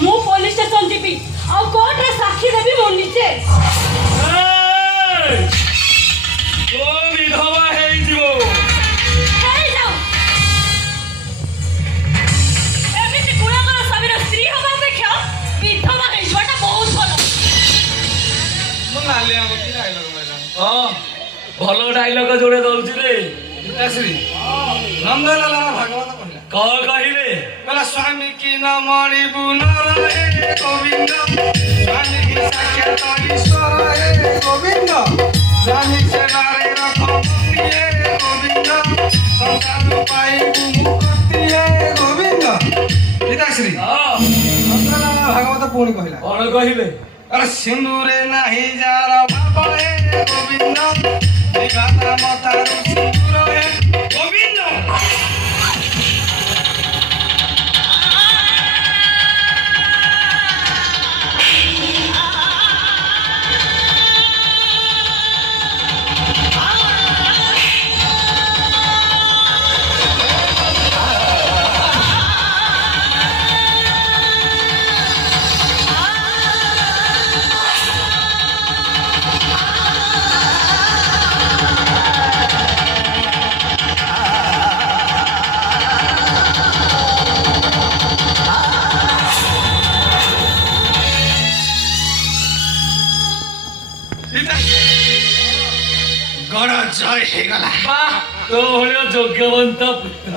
ମୁଁ police station ଯିବି ଆଉ କୋର୍ଟରେ ସାକ୍ଷୀ ଦେବି ମୁଁ ନିଜେ। ତୋ ବିଧବା ହେଇଯିବ। ହେଇଯାଉ। ଏମିତି ଗୁଣକର ସ୍ୱାମୀର ସ୍ତ୍ରୀ ହବା ଅପେକ୍ଷା ବିଧବା ହେଇଯିବାଟା ବହୁତ ଭଲ। ମୁଁ ନାଲି ଆମକୁ ଡାଇଲଗ ମାରିଲା। ହଁ ଭଲ ଡାଇଲଗ ଯୋଡ଼େ ଦଉଛି ରେ। ପିତାଶ୍ରୀ ନନ୍ଦଲାଲ ଭାଗବତ କହିଲା କଣ କହିଲେ? କହିଲା ସ୍ୱାମୀ କି ନ ମଣିବୁ ନର ହେ ଗୋବିନ୍ଦ, ସ୍ୱାମୀ କି ସାକ୍ଷାତ ଈଶ୍ୱର ହେ ଗୋବିନ୍ଦ, ସ୍ୱାମୀ ସେବାରେ ରଖ ମୁକ୍ତି ହେ ଗୋବିନ୍ଦ, ସନ୍ତାନ ପାଇବୁ ମୁକ୍ତି ହେ ଗୋବିନ୍ଦ। ପିତାଶ୍ରୀ ନନ୍ଦଲାଲ ଭାଗବତ ପୁଣି କହିଲା କଣ କହିଲେ? अरे सिंदूरे नहीं जार बाबा है गोविंद, विवादा मतारू सिंदूर है गोविंद। गण जय हे गला तो भଳିଆ ଯୋଗ୍ୟବନ୍ତ ପୁତ୍ର